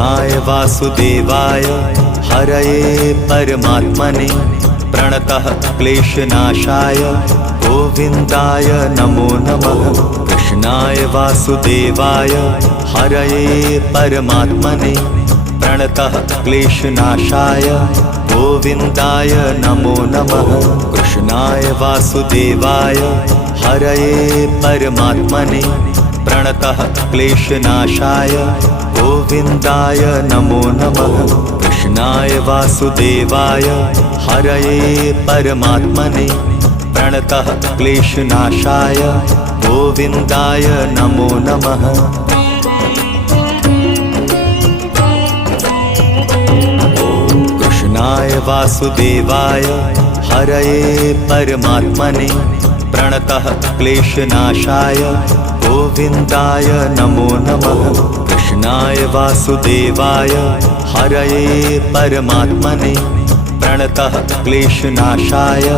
कृष्णाय वासुदेवाय हरये परमात्मने प्रणतः क्लेशनाशाय गोविन्दाय नमो नमः। कृष्णाय वासुदेवाय हरये परमात्मने प्रणतः क्लेशनाशाय गोविन्दाय नमो नमः। कृष्णाय वासुदेवाय हरये परमात्मने प्रणतः क्लेशनाशाय गोविन्दाय नमो नमः। कृष्णाय वासुदेवाय हरये परमात्मने प्रणतः क्लेशनाशाय गोविन्दाय नमो नमः। कृष्णाय वासुदेवाय हरये परमात्मने प्रणतः क्लेशनाशाय गोविन्दाय नमो नमः। कृष्णाय वासुदेवाय हरये परमात्मने प्रणतः क्लेशनाशाय